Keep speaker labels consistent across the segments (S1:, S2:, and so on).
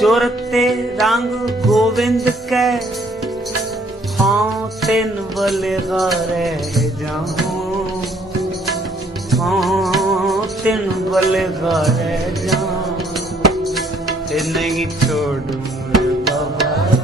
S1: ਸੁਰਤ ਤੇ ਰੰਗ ਗੋਵਿੰਦ ਕੈ, ਹਾਂ ਤਿੰਨ ਬਲਗਾ ਰਹਿ ਜਾਉ। ਹਾਂ ਤਿੰਨ ਬਲਗਾ ਰਹਿ ਜਾਉ। ਤੇ ਬਾਬਾ।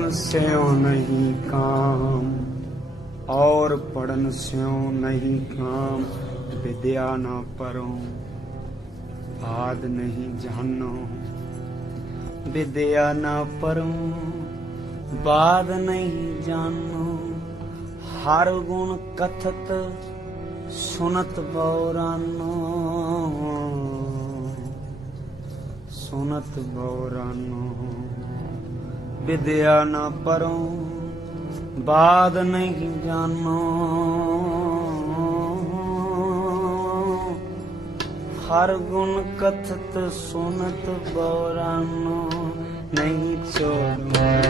S1: स्यो नहीं काम और पढ़न स्यो नहीं काम विद्या न परो बाद नहीं जानो विद्या न परो बाद नहीं जानो हर गुण कथत सुनत बौरानो सुनत ਵਿਦਿਆ ਨਾ ਪਰੋਂ ਬਾਦ ਨਹੀਂ ਜਾਣੋ। ਹਰ ਗੁਣ ਕਥਤ ਸੁਨਤ ਬੋਰਾਨੋ ਨਹੀਂ ਚੋਰ। ਮੈਂ